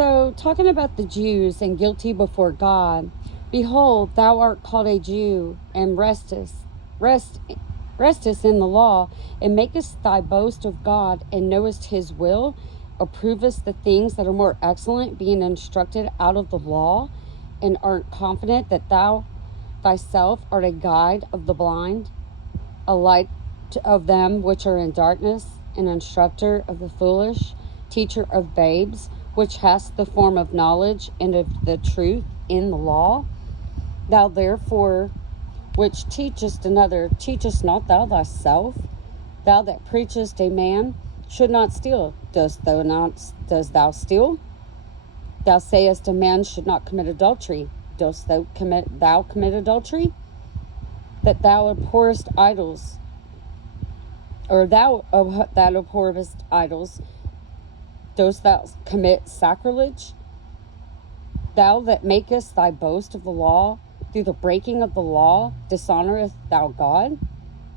So, talking about the Jews and guilty before God, behold, thou art called a Jew, and restest in the law, and makest thy boast of God, and knowest his will, approvest the things that are more excellent, being instructed out of the law, and art confident that thou thyself art a guide of the blind, a light of them which are in darkness, an instructor of the foolish, teacher of babes, which hast the form of knowledge and of the truth in the law. Thou therefore which teachest another, teachest not thou thyself? Thou that preachest a man should not steal, dost thou steal? Thou sayest a man should not commit adultery, dost thou commit adultery? That thou abhorrest idols, or thou that abhorrest idols, dost thou commit sacrilege? Thou that makest thy boast of the law, through the breaking of the law, dishonorest thou God?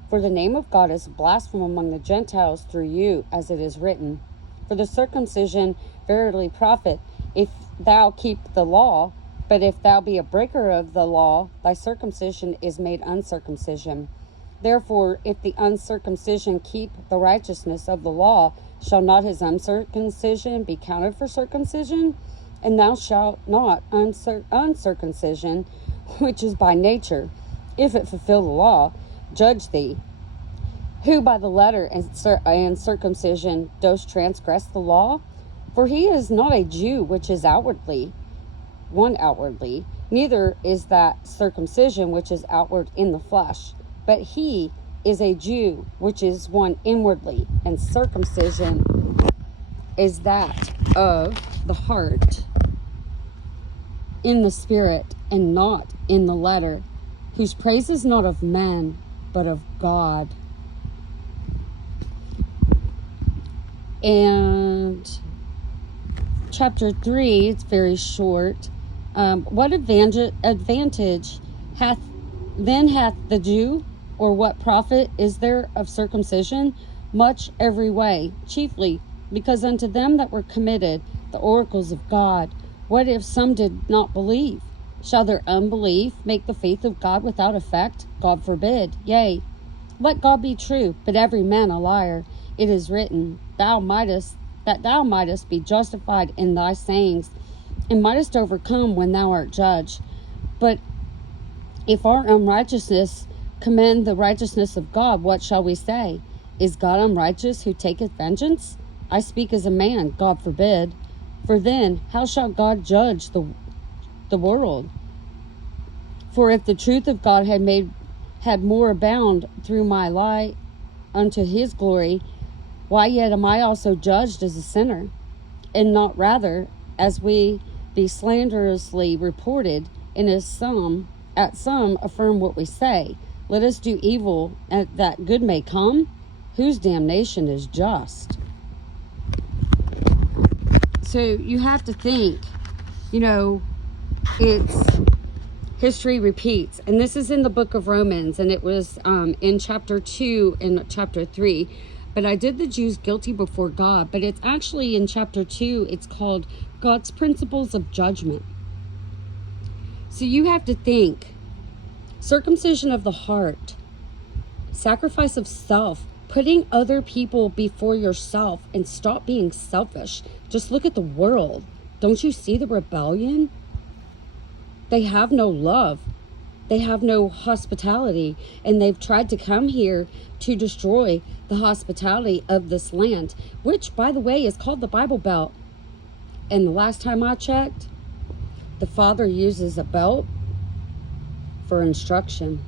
For the name of God is blasphemed among the Gentiles through you, as it is written. For the circumcision verily profit, if thou keep the law. But if thou be a breaker of the law, thy circumcision is made uncircumcision. Therefore, if the uncircumcision keep the righteousness of the law, shall not his uncircumcision be counted for circumcision? And thou shalt not uncircumcision, which is by nature, if it fulfill the law, judge thee. Who by the letter and circumcision dost transgress the law? For he is not a Jew which is outwardly, neither is that circumcision which is outward in the flesh, but he is a Jew which is one inwardly, and circumcision is that of the heart, in the spirit, and not in the letter, whose praise is not of men, but of God. And chapter 3, it's very short. What advantage hath the Jew, or what profit is there of circumcision? Much every way, chiefly because unto them that were committed the oracles of God. What if some did not believe? Shall their unbelief make the faith of God without effect? God forbid. Yea, let God be true, but every man a liar. It is written, thou mightest be justified in thy sayings, and mightest overcome when thou art judged. But if our unrighteousness commend the righteousness of God, what shall we say? Is God unrighteous who taketh vengeance? I speak as a man, God forbid. For then, how shall God judge the world? For if the truth of God had more abound through my lie unto his glory, why yet am I also judged as a sinner? And not rather, as we be slanderously reported, and as some affirm what we say. Let us do evil, that good may come, whose damnation is just. So you have to think, it's history repeats. And this is in the book of Romans, and it was in chapter 2 and chapter 3. But I did the Jews guilty before God. But it's actually in chapter 2, it's called God's Principles of Judgment. So you have to think, circumcision of the heart, sacrifice of self, putting other people before yourself, and stop being selfish. Just look at the world. Don't you see the rebellion? They have no love. They have no hospitality, and they've tried to come here to destroy the hospitality of this land, which, by the way, is called the Bible Belt. And the last time I checked, the Father uses a belt for instruction.